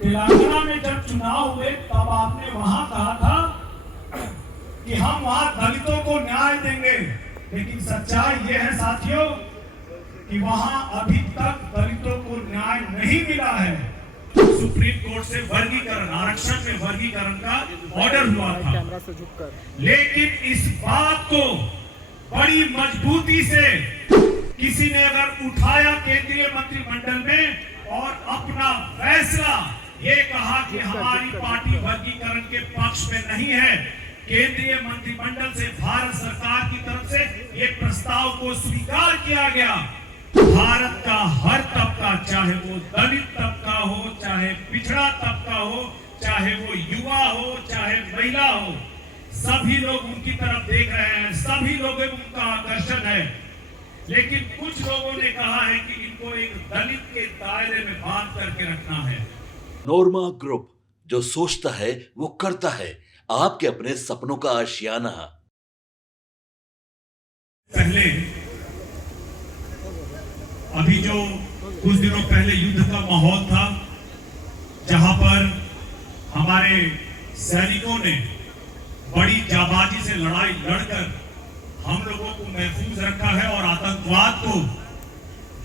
तेलंगाना में जब चुनाव हुए तब आपने वहां कहा था कि हम वहां दलितों को न्याय देंगे, लेकिन सच्चाई यह है साथियों कि वहां अभी तक दलितों को न्याय नहीं मिला है। सुप्रीम कोर्ट से वर्गीकरण, आरक्षण में वर्गीकरण का ऑर्डर हुआ था, लेकिन इस बात को बड़ी मजबूती से किसी ने अगर उठाया केंद्रीय मंत्रिमंडल में और अपना फैसला ये कहा कि हमारी पार्टी वर्गीकरण के पक्ष में नहीं है, केंद्रीय मंत्रिमंडल से भारत सरकार की तरफ से ये प्रस्ताव को स्वीकार किया गया। भारत का हर तबका, चाहे वो दलित तबका हो, चाहे पिछड़ा तबका हो, चाहे वो युवा हो, चाहे महिला हो, सभी लोग उनकी तरफ देख रहे हैं, सभी लोगों में उनका आकर्षण है। लेकिन कुछ लोगों ने कहा है कि इनको एक दलित के दायरे में बांध करके रखना है। नोरमा ग्रुप, जो सोचता है वो करता है, आपके अपने सपनों का आशियाना। पहले अभी जो कुछ दिनों पहले युद्ध का माहौल था, जहां पर हमारे सैनिकों ने बड़ी जाबाजी से लड़ाई लड़कर हम लोगों को महफूज रखा है और आतंकवाद को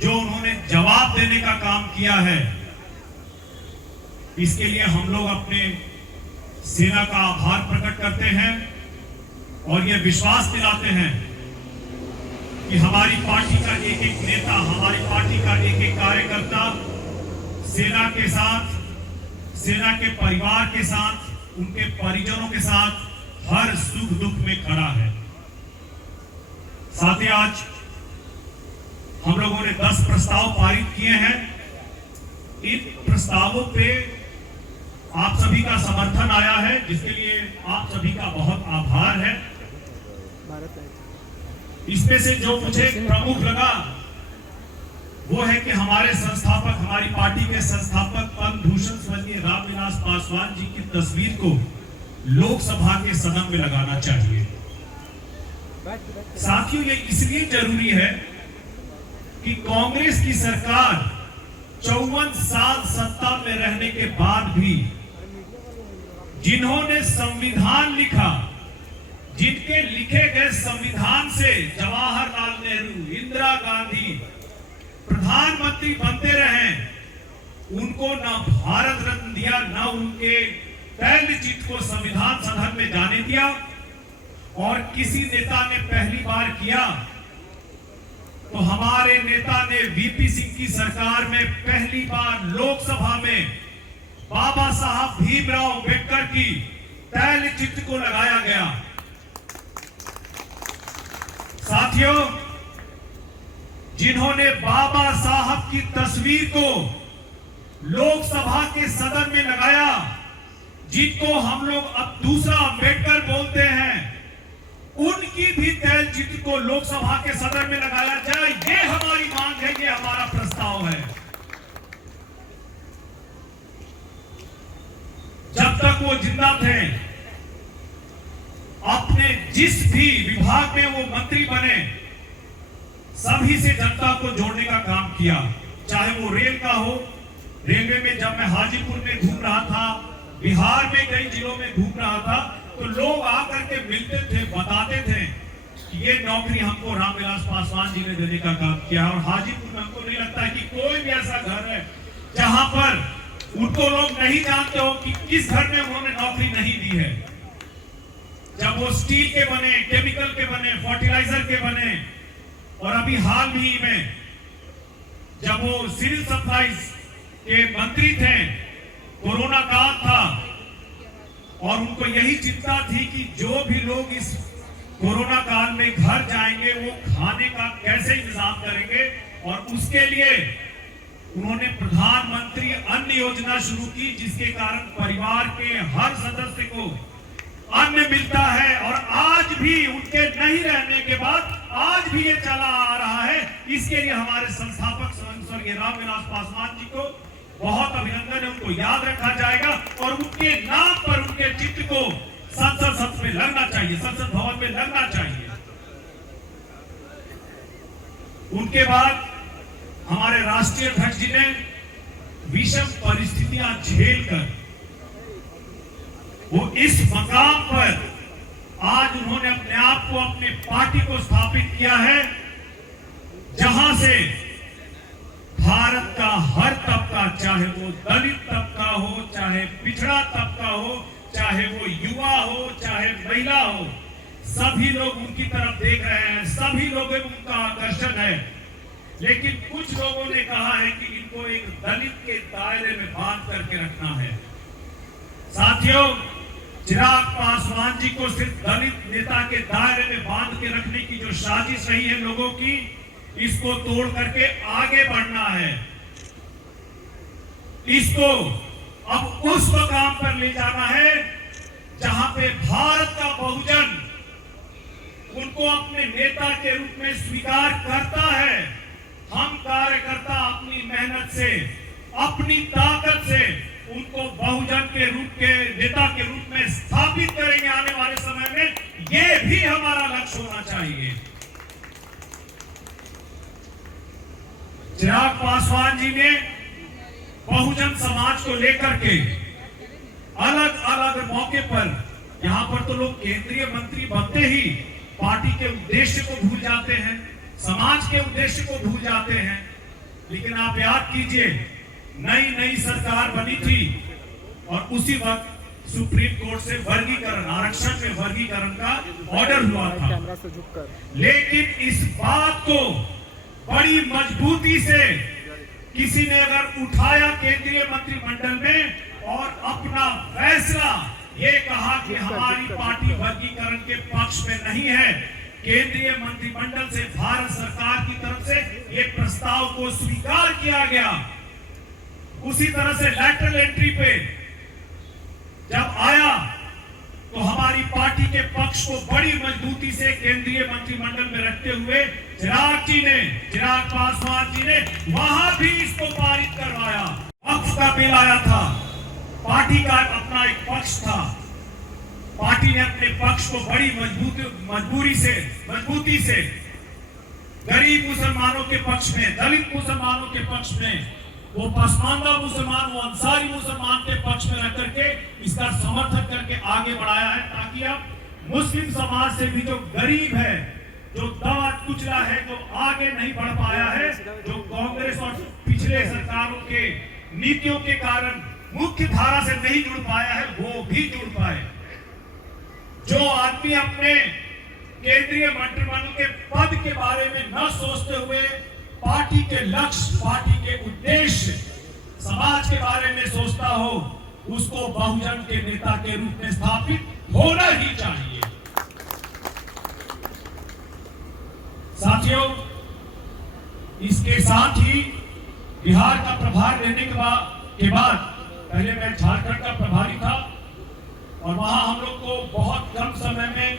जो उन्होंने जवाब देने का काम किया है, इसके लिए हम लोग अपने सेना का आभार प्रकट करते हैं और यह विश्वास दिलाते हैं कि हमारी पार्टी का एक एक नेता, हमारी पार्टी का एक एक कार्यकर्ता सेना के साथ, सेना के परिवार के साथ, उनके परिजनों के साथ हर सुख दुख में खड़ा है। साथ ही आज हम लोगों ने 10 प्रस्ताव पारित किए हैं। इन प्रस्तावों पे आप सभी का समर्थन आया है, जिसके लिए आप सभी का बहुत आभार है। इसमें से जो मुझे प्रमुख लगा वो है कि हमारे संस्थापक, हमारी पार्टी के संस्थापक पद्म भूषण स्वर्गीय रामविलास पासवान जी की तस्वीर को लोकसभा के सदन में लगाना चाहिए। साथियों, ये इसलिए जरूरी है कि कांग्रेस की सरकार 54 साल सत्ता में रहने के बाद भी जिन्होंने संविधान लिखा, जिनके लिखे गए संविधान से जवाहरलाल नेहरू, इंदिरा गांधी प्रधानमंत्री बनते रहे, उनको ना भारत रत्न दिया, ना उनके तैलचित्र को संविधान सदन में जाने दिया। और किसी नेता ने पहली बार किया तो हमारे नेता ने वीपी सिंह की सरकार में पहली बार लोकसभा में बाबा साहब भीमराव अंबेडकर की तैलचित्र को लगाया गया। साथियों, जिन्होंने बाबा साहब की तस्वीर को लोकसभा के सदन में लगाया, जिनको हम लोग अब दूसरा अंबेडकर बोलते हैं, उनकी भी तैलचित्र को लोकसभा के सदन में लगाया जाए, ये हमारी मांग है, ये हमारा प्रस्ताव है। जब तक वो जिंदा थे, अपने जिस भी विभाग में वो मंत्री बने, सभी से जनता को जोड़ने का काम किया, चाहे वो रेल का हो। रेलवे में जब मैं हाजीपुर में घूम रहा था, बिहार में कई जिलों में घूम रहा था, तो लोग आकर के मिलते थे, बताते थे कि ये नौकरी हमको रामविलास पासवान जी ने देने का काम किया। और हाजीपुर में हमको नहीं लगता है कि कोई भी ऐसा घर है जहां पर उनको लोग नहीं जानते हो कि किस घर में उन्होंने नौकरी नहीं दी है। जब वो स्टील के बने, केमिकल के बने, फर्टिलाइजर के बने, और अभी हाल ही में जब वो सिविल सप्लाईज के मंत्री थे, कोरोना काल था और उनको यही चिंता थी कि जो भी लोग इस कोरोना काल में घर जाएंगे वो खाने का कैसे इंतजाम करेंगे, और उसके लिए उन्होंने प्रधानमंत्री अन्न योजना शुरू की, जिसके कारण परिवार के हर सदस्य को अन्न मिलता है। और आज भी उनके नहीं रहने के बाद आज भी ये चला आ रहा है। इसके लिए हमारे संस्थापक स्वर्गीय रामविलास पासवान जी को बहुत अभिनंदन है, उनको याद रखा जाएगा और उनके नाम पर उनके चित्र को संसद सत्र में लगना चाहिए, संसद भवन में लगना चाहिए। उनके बाद हमारे राष्ट्रीय अध्यक्ष जी ने विषम परिस्थितियां झेलकर वो इस मकाम पर आज उन्होंने अपने आप को, अपने पार्टी को स्थापित किया है, जहां से भारत का हर तबका, चाहे वो दलित तबका हो, चाहे पिछड़ा तबका हो, चाहे वो युवा हो, चाहे महिला हो, सभी लोग उनकी तरफ देख रहे हैं, सभी लोगों में उनका आकर्षण है। लेकिन कुछ लोगों ने कहा है कि इनको एक दलित के दायरे में बांध करके रखना है। साथियों, चिराग पासवान जी को सिर्फ दलित नेता के दायरे में बांध के रखने की जो साजिश रही है लोगों की, इसको तोड़ करके आगे बढ़ना है। इसको अब उस मकाम पर ले जाना है जहां पे भारत का बहुजन उनको अपने नेता के रूप में स्वीकार करता है। हम कार्यकर्ता अपनी मेहनत से, अपनी ताकत से उनको बहुजन के रूप के नेता के रूप में स्थापित करेंगे आने वाले समय में। यह भी हमारा लक्ष्य होना चाहिए। चिराग पासवान जी ने बहुजन समाज को लेकर के अलग अलग मौके पर, यहां पर तो लोग केंद्रीय मंत्री बनते ही पार्टी के उद्देश्य को भूल जाते हैं, समाज के उद्देश्य को भूल जाते हैं। लेकिन आप याद कीजिए, नई नई सरकार बनी थी और उसी वक्त सुप्रीम कोर्ट से वर्गीकरण, आरक्षण में वर्गीकरण का ऑर्डर हुआ था। लेकिन इस बात को बड़ी मजबूती से किसी ने अगर उठाया केंद्रीय मंत्रिमंडल में और अपना फैसला ये कहा कि हमारी पार्टी वर्गीकरण के पक्ष में नहीं है, केंद्रीय मंत्रिमंडल से, भारत सरकार की तरफ से ये प्रस्ताव को स्वीकार किया गया। उसी तरह से लैटरल एंट्री पे जब आया तो हमारी पार्टी के पक्ष को बड़ी मजबूती से केंद्रीय मंत्रिमंडल में रखते हुए चिराग पासवान जी ने वहां भी इसको पारित करवाया। पक्ष का बिल आया था, पार्टी का अपना एक पक्ष था, पार्टी ने अपने पक्ष को बड़ी मजबूती से गरीब मुसलमानों के पक्ष में, दलित मुसलमानों के पक्ष में, वो पसमानदा मुसलमान, वो अंसारी मुसलमान के पक्ष में रख करके इसका समर्थन करके आगे बढ़ाया है, ताकि अब मुस्लिम समाज से भी जो गरीब है, जो दबा कुचला है, जो आगे नहीं बढ़ पाया है, जो कांग्रेस और पिछले सरकारों के नीतियों के कारण मुख्य धारा से नहीं जुड़ पाया है, वो भी जुड़ पाए। जो आदमी अपने केंद्रीय मंत्रिमंडल के पद के बारे में न सोचते हुए पार्टी के लक्ष्य, पार्टी के उद्देश्य, समाज के बारे में सोचता हो, उसको बहुजन के नेता के रूप में स्थापित होना ही चाहिए। साथियों, इसके साथ ही बिहार का प्रभार लेने के बाद पहले मैं झारखंड का प्रभारी था और वहां हम लोग को बहुत कम समय में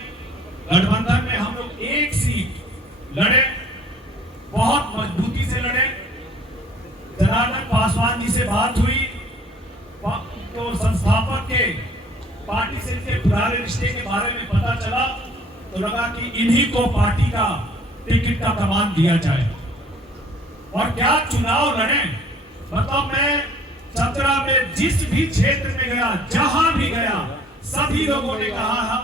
गठबंधन में हम लोग एक सीट लड़े, बहुत मजबूती से लड़े। जनार्दन पासवान जी से बात हुई तो संस्थापक के पार्टी से इनके पुराने रिश्ते के बारे में पता चला, तो लगा कि इन्हीं को पार्टी का टिकट का कमान दिया जाए। और क्या चुनाव लड़े, मतलब मैं चतरा में जिस भी क्षेत्र में गया, जहां भी गया, सभी लोगों ने कहा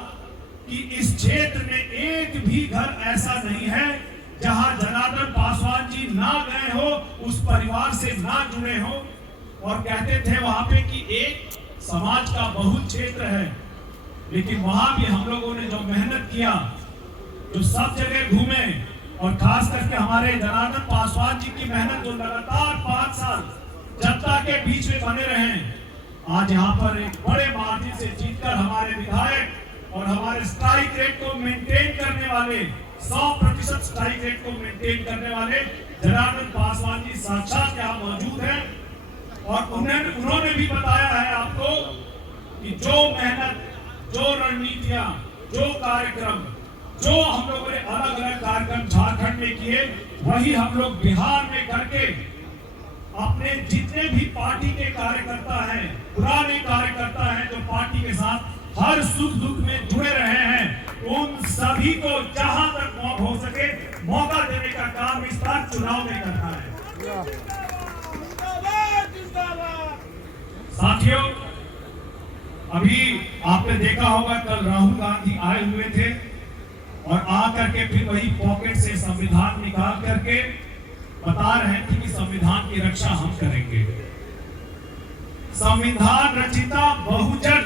कि इस क्षेत्र में एक भी घर ऐसा नहीं है जहां जनार्दन पासवान जी ना गए हो, उस परिवार से ना जुड़े हो। और कहते थे वहां पे कि एक समाज का बहुल क्षेत्र है, लेकिन वहां भी हम लोगों ने जो मेहनत किया, जो सब जगह घूमे, और खास करके हमारे जनार्दन पासवान जी की मेहनत जो लगातार 5 साल जनता के बीच में बने रहे, आज यहाँ पर एक बड़े मार्जिन से जीतकर हमारे विधायक और हमारे स्ट्राइक रेट को मेंटेन करने वाले, 100% स्ट्राइक रेट को मेंटेन करने वाले जनार्दन पासवान जी साक्षात यहाँ मौजूद हैं। और उन्होंने भी बताया है आपको कि जो मेहनत, जो रणनीतियां, जो कार्यक्रम, जो हम लोगों ने अलग अलग कार्यक्रम झारखंड में किए, वही हम लोग बिहार में करके अपने जितने भी पार्टी के कार्यकर्ता हैं, पुराने कार्यकर्ता हैं, जो पार्टी के साथ हर सुख दुख में जुड़े रहे हैं, उन सभी को जहां तक हो सके मौका देने का काम इस बार चुनाव में करना है। साथियों, अभी आपने देखा होगा कल राहुल गांधी आए हुए थे और आकर के फिर वही पॉकेट से संविधान निकाल करके बता रहे थे कि संविधान की रक्षा हम करेंगे। संविधान रचिता बहुजन,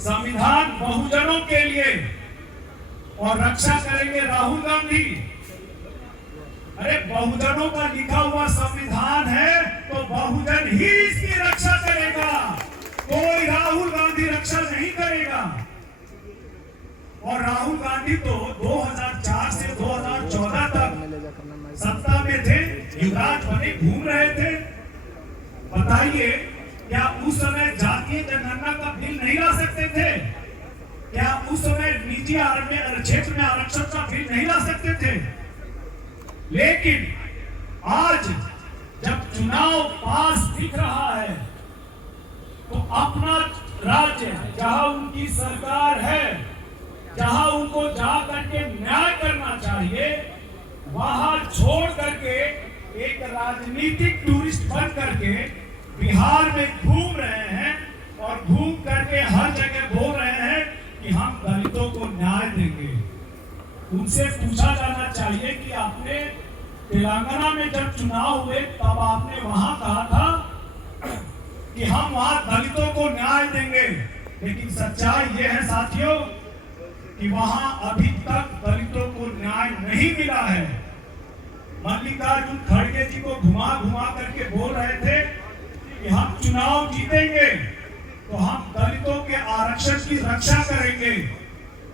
संविधान बहुजनों के लिए और रक्षा करेंगे राहुल गांधी। अरे बहुजनों का लिखा हुआ संविधान है तो बहुजन ही इसकी रक्षा करेगा, कोई राहुल गांधी रक्षा नहीं करेगा। और राहुल गांधी तो 2004 से 2014 तक सत्ता में थे, युवराज बने घूम रहे थे। बताइए, क्या उस समय जातीय जनगणना का बिल नहीं ला सकते थे? क्या उस समय निजी क्षेत्र में आरक्षण का बिल नहीं ला सकते थे? लेकिन आज जब चुनाव पास दिख रहा है तो अपना राज्य जहां उनकी सरकार है, जहां उनको जा करके न्याय करना चाहिए, वहां छोड़ करके एक राजनीतिक टूरिस्ट बन करके बिहार में घूम रहे हैं और घूम करके हर जगह बोल रहे हैं कि हम दलितों को न्याय देंगे। उनसे पूछा जाना चाहिए कि आपने तेलंगाना में जब चुनाव हुए तब आपने वहां कहा था कि हम वहां दलितों को न्याय देंगे, लेकिन सच्चाई यह है साथियों कि वहां अभी तक दलितों को न्याय नहीं मिला है। मल्लिकार्जुन खड़गे जी को घुमा घुमा करके बोल रहे थे कि हम चुनाव जीतेंगे तो हम दलितों के आरक्षण की रक्षा करेंगे।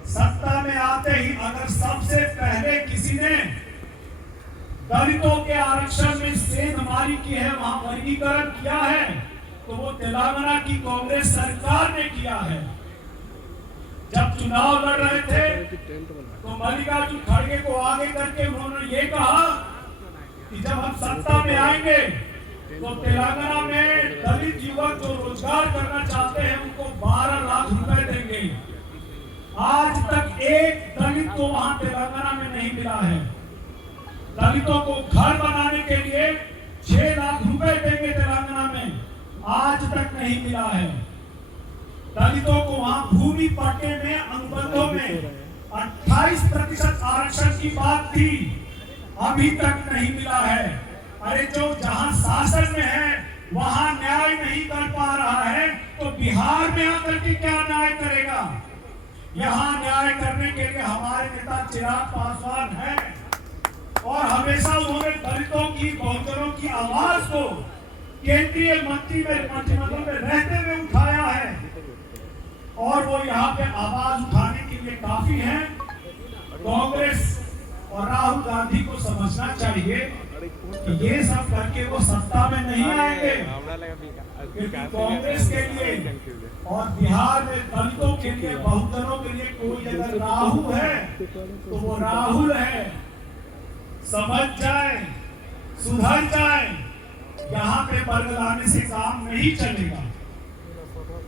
सत्ता में आते ही अगर सबसे पहले किसी ने दलितों के आरक्षण में सेंधमारी की है, वहां वर्गीकरण किया है, तो वो तेलंगाना की कांग्रेस सरकार ने किया है। जब चुनाव लड़ रहे थे तो मल्लिकार्जुन खड़गे को आगे करके उन्होंने ये कहा कि जब हम सत्ता में आएंगे तो तेलंगाना में दलित युवक जो रोजगार करना चाहते हैं उनको 12 लाख रुपए देंगे। आज तक एक दलित को वहां तेलंगाना में नहीं मिला है। दलितों को घर बनाने के लिए 6 लाख रुपए देंगे तेलंगाना में, आज तक नहीं मिला है। दलितों को वहां भूमि पट्टे में अनुबंधों में 28% आरक्षण की बात थी, अभी तक नहीं मिला है। अरे जो जहां शासन में है वहां न्याय नहीं कर पा रहा है तो बिहार में आकर के क्या न्याय करेगा? यहाँ न्याय करने के लिए हमारे नेता चिराग पासवान है और हमेशा उन्होंने दलितों की, बहुजनों की आवाज को केंद्रीय मंत्रिमंडल में रहते हुए उठाया है और वो यहाँ पे आवाज उठाने के लिए काफी है। कांग्रेस और राहुल गांधी को समझना चाहिए कि ये सब करके वो सत्ता में नहीं आएंगे, क्योंकि कांग्रेस के लिए और बिहार में दलितों के लिए, बहुजनों के लिए कोई अगर राहुल है तो वो राहुल है। समझ जाए, सुधर जाए, यहाँ पे बरगलाने से काम नहीं चलेगा।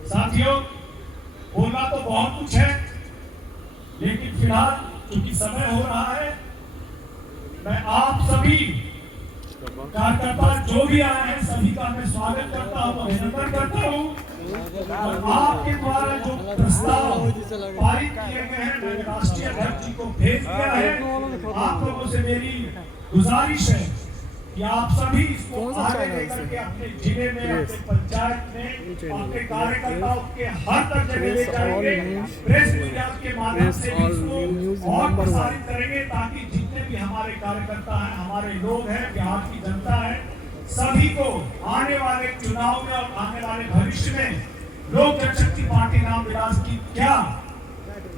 साथियों, बोलना तो बहुत कुछ है, लेकिन फिलहाल क्योंकि समय हो रहा है, मैं आप सभी कार्यकर्ता जो भी आए हैं सभी का मैं स्वागत करता हूँ, अभिनंदन करता हूँ। और आपके द्वारा जो प्रस्ताव पारित किए गए हैं मैंने राष्ट्रीय अध्यक्ष जी को भेज दिया है। आप लोगों से मेरी गुजारिश है कि आप सभी इसको आगे लेकर के अपने जिले में, अपने पंचायत में, अपने कार्यकर्ताओं के हर तक जगह ले जाएंगे। प्रेस मीडिया के माध्यम से भी इसको और प्रसारित करेंगे ताकि जितने भी हमारे कार्यकर्ता हैं, हमारे लोग हैं, बिहार की जनता है, सभी को आने वाले चुनाव में और आने वाले भविष्य में लोक जनशक्ति पार्टी रामविलास की क्या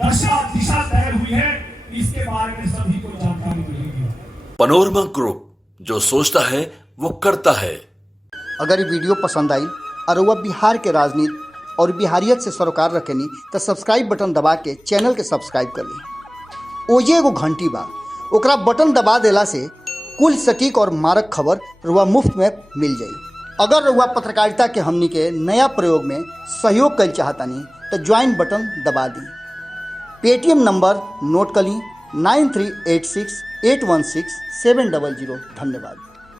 दिशा तय हुई है, इसके बारे में सभी को जानकारी मिलेगी। पनोरमा ग्रुप, जो सोचता है वो करता है। अगर ये वीडियो पसंद आई और वह बिहार के राजनीति और बिहारियत से सरोकार रखेनी तो सब्सक्राइब बटन दबा के चैनल के सब्सक्राइब कर ली। ओजे एगो घंटी बा, ओकरा बटन दबा देला से कुल सटीक और मारक खबर रुआ मुफ्त में मिल जाई। अगर रुआ पत्रकारिता के हमनी के नया प्रयोग में सहयोग कर चाहतानी तो ज्वाइन बटन दबा दी। पेटीएम नंबर नोट कर ली 9386816700। धन्यवाद।